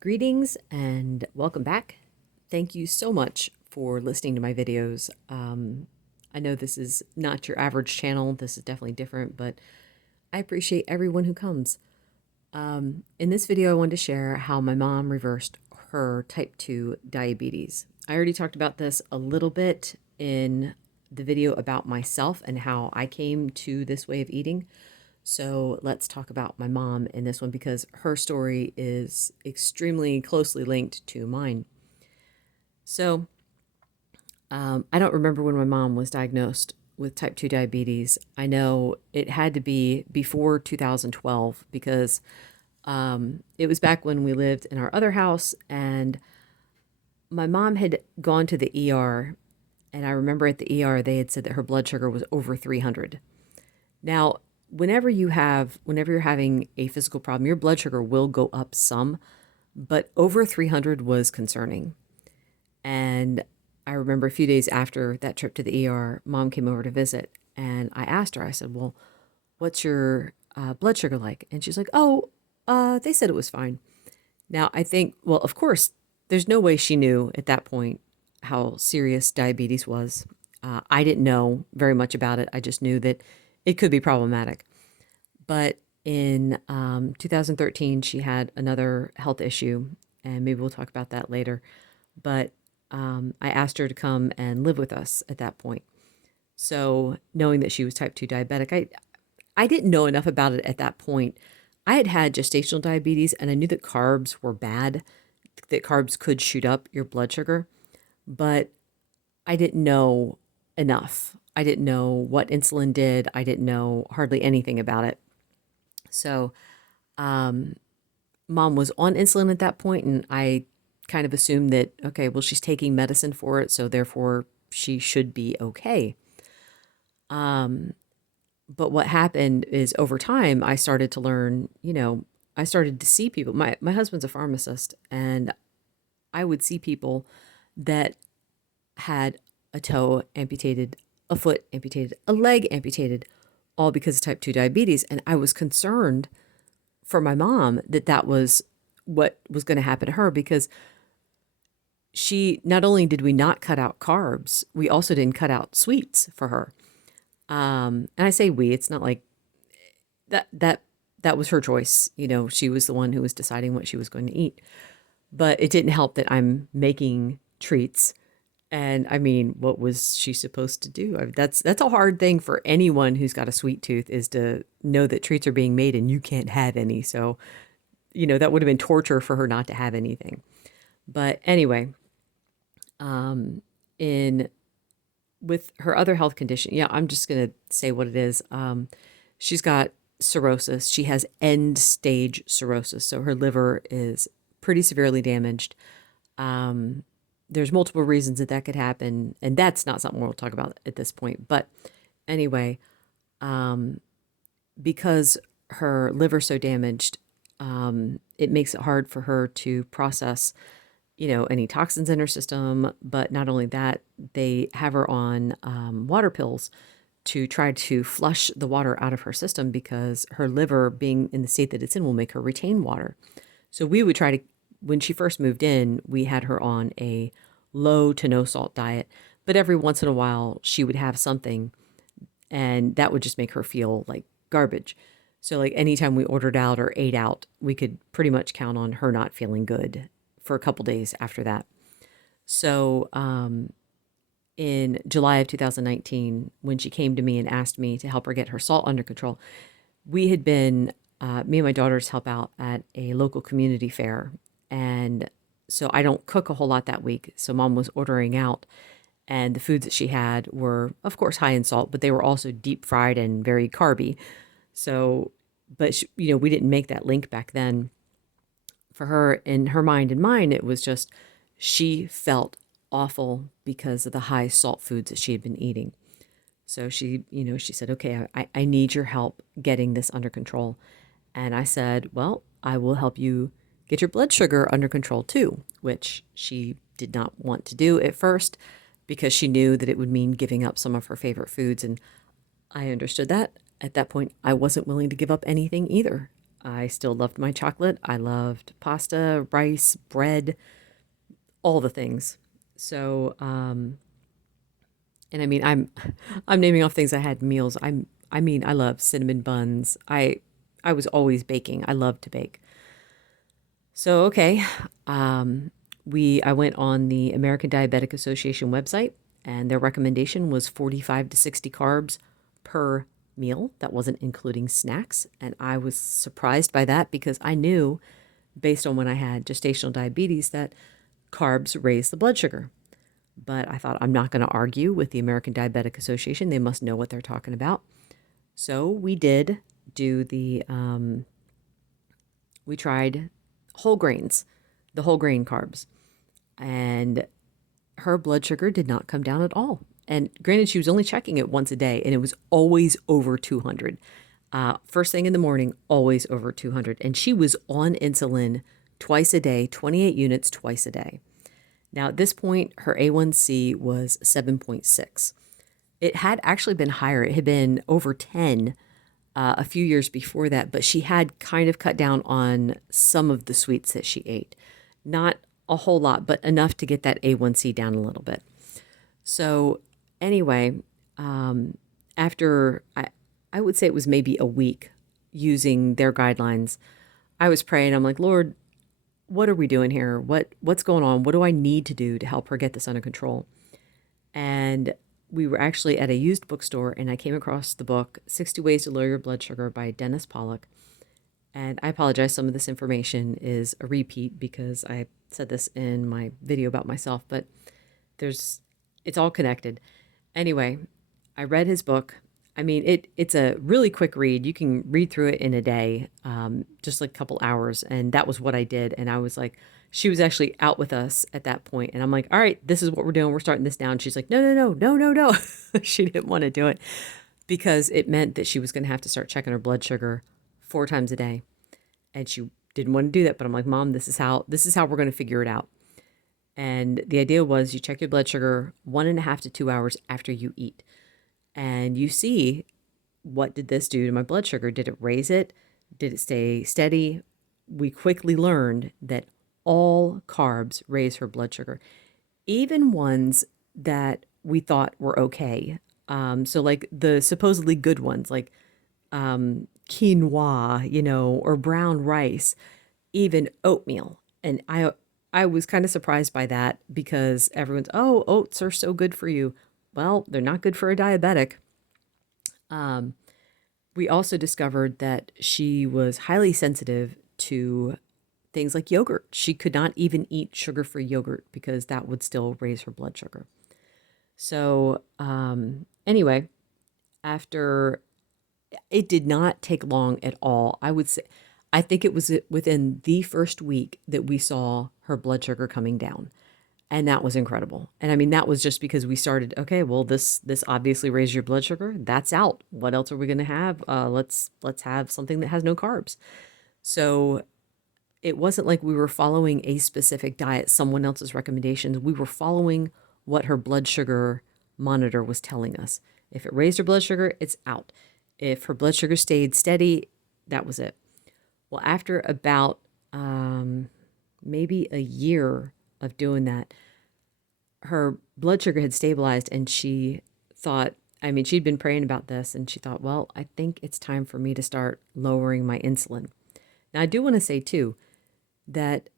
Greetings and welcome back. Thank you so much for listening to my videos. I know this is not your average channel. This is definitely different, but I appreciate everyone who comes. In this video, I wanted to share how my mom reversed her type 2 diabetes. I already talked about this a little bit in the video about myself and how I came to this way of eating. So let's talk about my mom in this one because her story is extremely closely linked to mine. So I don't remember when my mom was diagnosed with type 2 diabetes. I know it had to be before 2012 because it was back when we lived in our other house and my mom had gone to the ER. And I remember at the ER, they had said that her blood sugar was over 300. Now, whenever you're having a physical problem, your blood sugar will go up some, but over 300 was concerning. And I remember a few days after that trip to the ER, mom came over to visit and I asked her, I said, well, what's your blood sugar like? And she's like, oh, they said it was fine. Now I think, well, of course, there's no way she knew at that point how serious diabetes was. I didn't know very much about it. I just knew that it could be problematic. But in 2013, she had another health issue, and maybe we'll talk about that later. But I asked her to come and live with us at that point. So knowing that she was type 2 diabetic, I didn't know enough about it at that point. I had had gestational diabetes, and I knew that carbs were bad, that carbs could shoot up your blood sugar, but I didn't know enough. I didn't know what insulin did. I didn't know hardly anything about it. So, mom was on insulin at that point, and I kind of assumed that, okay, well, she's taking medicine for it, so therefore she should be okay. But what happened is over time, I started to learn, I started to see people. My husband's a pharmacist, and I would see people that had a toe amputated, a foot amputated, a leg amputated, all because of type 2 diabetes. And I was concerned for my mom that that was what was going to happen to her because she, not only did we not cut out carbs, we also didn't cut out sweets for her. And I say we, it's not like that was her choice. She was the one who was deciding what she was going to eat. But it didn't help that I'm making treats. And I mean, what was she supposed to do? That's a hard thing for anyone who's got a sweet tooth, is to know that treats are being made and you can't have any. So, that would have been torture for her not to have anything. But anyway, in with her other health condition, yeah, I'm just gonna say what it is. She's got cirrhosis. She has end stage cirrhosis, so her liver is pretty severely damaged. There's multiple reasons that could happen, and that's not something we'll talk about at this point. But anyway, because her liver's so damaged, it makes it hard for her to process, any toxins in her system. But not only that, they have her on water pills to try to flush the water out of her system because her liver, being in the state that it's in, will make her retain water. So we would try to, when she first moved in, we had her on a low to no salt diet, but every once in a while she would have something and that would just make her feel like garbage. So like anytime we ordered out or ate out, we could pretty much count on her not feeling good for a couple days after that. So in July of 2019, when she came to me and asked me to help her get her salt under control, we had been, me and my daughters help out at a local community fair. And so I don't cook a whole lot that week. So mom was ordering out, and the foods that she had were, of course, high in salt, but they were also deep fried and very carby. So, but we didn't make that link back then. For her, in her mind and mine, it was just, she felt awful because of the high salt foods that she had been eating. So she said, okay, I need your help getting this under control. And I said, well, I will help you get your blood sugar under control too, which she did not want to do at first because she knew that it would mean giving up some of her favorite foods. And I understood that. At that point, I wasn't willing to give up anything either. I still loved my chocolate. I loved pasta, rice, bread, all the things. So, and I mean, I'm naming off things I had in meals. I mean, I love cinnamon buns. I was always baking. I love to bake. So, okay, um, I went on the American Diabetic Association website, and their recommendation was 45 to 60 carbs per meal. That wasn't including snacks, and I was surprised by that because I knew, based on when I had gestational diabetes, that carbs raise the blood sugar. But I thought I'm not going to argue with the American Diabetic Association. They must know what they're talking about. So we did do we tried whole grains, the whole grain carbs, and her blood sugar did not come down at all. And granted, she was only checking it once a day, and it was always over 200. First thing in the morning, always over 200. And she was on insulin twice a day, 28 units twice a day. Now, at this point, her A1C was 7.6. It had actually been higher. It had been over 10 a few years before that, but she had kind of cut down on some of the sweets that she ate. Not a whole lot, but enough to get that A1C down a little bit. So anyway, after I would say it was maybe a week using their guidelines, I was praying. I'm like, Lord, what are we doing here? What's going on? What do I need to do to help her get this under control? And we were actually at a used bookstore, and I came across the book 60 Ways to Lower Your Blood Sugar by Dennis Pollock. And I apologize, some of this information is a repeat because I said this in my video about myself, but it's all connected. Anyway, I read his book. I mean, it's a really quick read. You can read through it in a day, just like a couple hours. And that was what I did. And I was like, she was actually out with us at that point. And I'm like, all right, this is what we're doing. We're starting this now. And she's like, no, no, no, no, no, no. She didn't want to do it because it meant that she was going to have to start checking her blood sugar 4 times a day. And she didn't want to do that. But I'm like, Mom, this is how we're going to figure it out. And the idea was you check your blood sugar 1.5 to 2 hours after you eat. And you see, what did this do to my blood sugar? Did it raise it? Did it stay steady? We quickly learned that all carbs raise her blood sugar, even ones that we thought were okay. So like the supposedly good ones, like quinoa, or brown rice, even oatmeal. And I was kind of surprised by that because everyone's, oh, oats are so good for you. Well, they're not good for a diabetic. We also discovered that she was highly sensitive to things like yogurt. She could not even eat sugar-free yogurt because that would still raise her blood sugar. So anyway, after it did not take long at all. I would say, I think it was within the first week that we saw her blood sugar coming down. And that was incredible. And I mean, that was just because we started, okay, well, this obviously raised your blood sugar. That's out. What else are we going to have? Let's have something that has no carbs. So it wasn't like we were following a specific diet, someone else's recommendations. We were following what her blood sugar monitor was telling us. If it raised her blood sugar, it's out. If her blood sugar stayed steady, that was it. Well, after about maybe a year of doing that, her blood sugar had stabilized, and she thought, I mean, she'd been praying about this, and she thought, well, I think it's time for me to start lowering my insulin. Now, I do want to say too that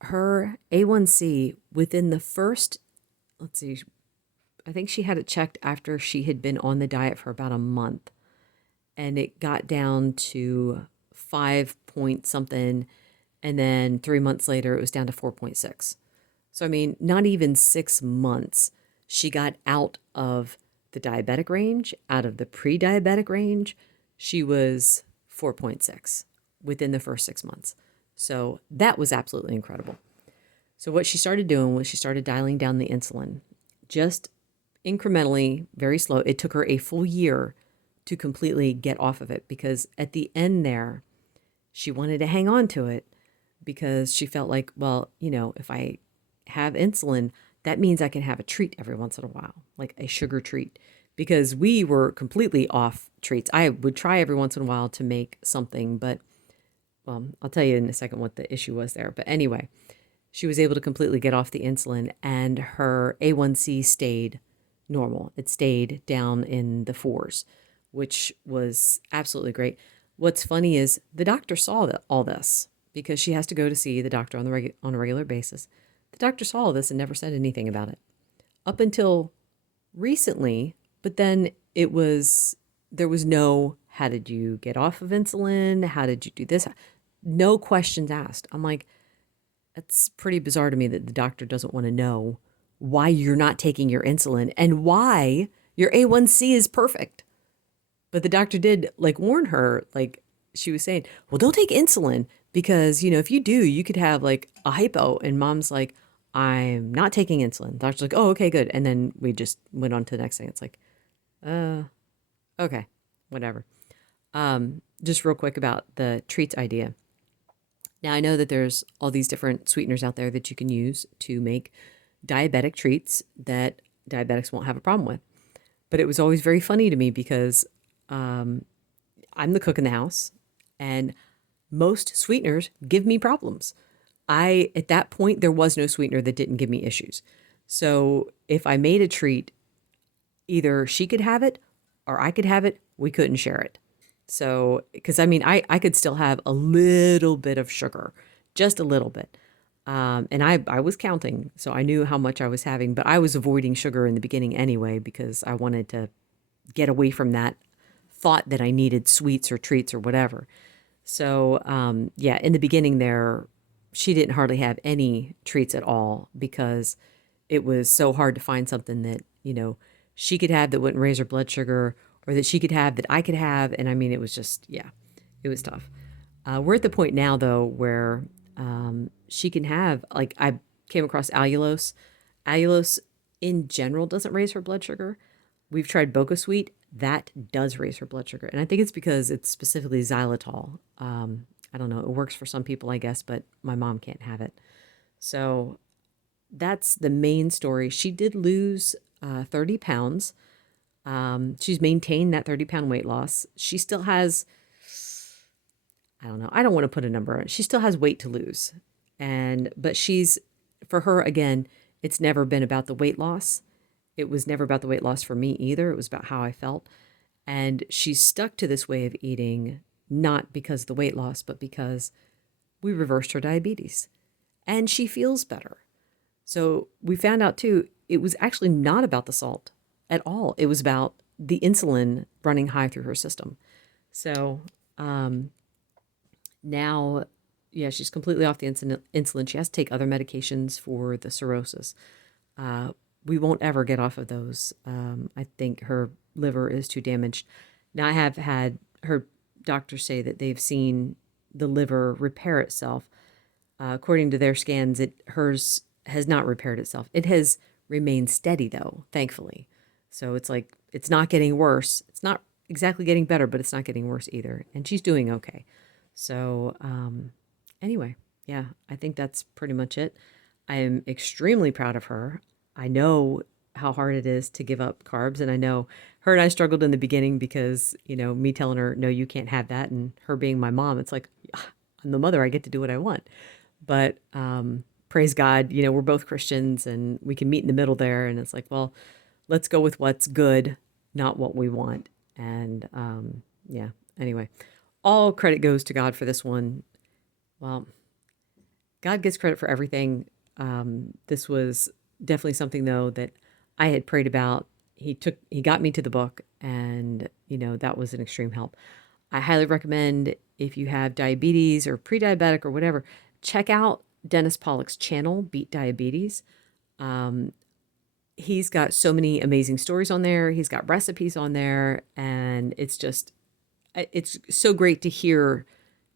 her A1C within the first, let's see, I think she had it checked after she had been on the diet for about a month, and it got down to 5 point something. And then 3 months later, it was down to 4.6. So, I mean, not even 6 months, she got out of the diabetic range, out of the pre-diabetic range. She was 4.6 within the first 6 months. So that was absolutely incredible. So what she started doing was she started dialing down the insulin, just incrementally, very slow. It took her a full year to completely get off of it because at the end there, she wanted to hang on to it because she felt like, well, if I have insulin, that means I can have a treat every once in a while, like a sugar treat, because we were completely off treats. I would try every once in a while to make something, but well, I'll tell you in a second what the issue was there. But anyway, she was able to completely get off the insulin and her A1C stayed normal. It stayed down in the fours, which was absolutely great. What's funny is the doctor saw all this because she has to go to see the doctor on a regular basis. The doctor saw all this and never said anything about it up until recently, but then there was no, how did you get off of insulin? How did you do this? No questions asked. I'm like, it's pretty bizarre to me that the doctor doesn't want to know why you're not taking your insulin and why your A1C is perfect. But the doctor did like warn her, like she was saying, well, don't take insulin because, if you do, you could have like a hypo. And mom's like, I'm not taking insulin. The doctor's like, oh, okay, good. And then we just went on to the next thing. It's like, okay, whatever. Just real quick about the treats idea. Now, I know that there's all these different sweeteners out there that you can use to make diabetic treats that diabetics won't have a problem with. But it was always very funny to me because I'm the cook in the house and most sweeteners give me problems. At that point, there was no sweetener that didn't give me issues. So if I made a treat, either she could have it or I could have it, we couldn't share it. So, because I could still have a little bit of sugar, just a little bit. And I was counting, so I knew how much I was having, but I was avoiding sugar in the beginning anyway, because I wanted to get away from that thought that I needed sweets or treats or whatever. So, yeah, in the beginning there, she didn't hardly have any treats at all because it was so hard to find something that, she could have that wouldn't raise her blood sugar or that she could have that I could have. And it was just, yeah, it was tough. We're at the point now, though, where she can have, like, I came across allulose. Allulose in general doesn't raise her blood sugar. We've tried Boca Sweet. That does raise her blood sugar. And I think it's because it's specifically xylitol. I don't know. It works for some people, I guess, but my mom can't have it. So that's the main story. She did lose 30 pounds. She's maintained that 30-pound weight loss. She still has, I don't know, I don't want to put a number on it. She still has weight to lose. But for her, again, it's never been about the weight loss. It was never about the weight loss for me either. It was about how I felt. And she's stuck to this way of eating, not because of the weight loss, but because we reversed her diabetes and she feels better. So we found out too, it was actually not about the salt at all. It was about the insulin running high through her system. So now, yeah, she's completely off the insulin. She has to take other medications for the cirrhosis. We won't ever get off of those. I think her liver is too damaged. Now, I have had her doctors say that they've seen the liver repair itself. According to their scans, hers has not repaired itself. It has remained steady, though, thankfully. So it's like, it's not getting worse. It's not exactly getting better, but it's not getting worse either. And she's doing okay. So anyway, yeah, I think that's pretty much it. I am extremely proud of her. I know how hard it is to give up carbs. And I know her and I struggled in the beginning because, me telling her, no, you can't have that. And her being my mom, it's like, I'm the mother, I get to do what I want. But praise God, we're both Christians and we can meet in the middle there. And it's like, well, let's go with what's good, not what we want. And yeah, anyway, all credit goes to God for this one. Well, God gets credit for everything. This was definitely something, though, that I had prayed about. He got me to the book, and that was an extreme help. I highly recommend, if you have diabetes or pre-diabetic or whatever, check out Dennis Pollock's channel, Beat Diabetes. He's got so many amazing stories on there. He's got recipes on there, and it's so great to hear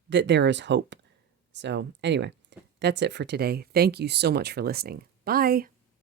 that there is hope. So anyway, that's it for today. Thank you so much for listening. Bye.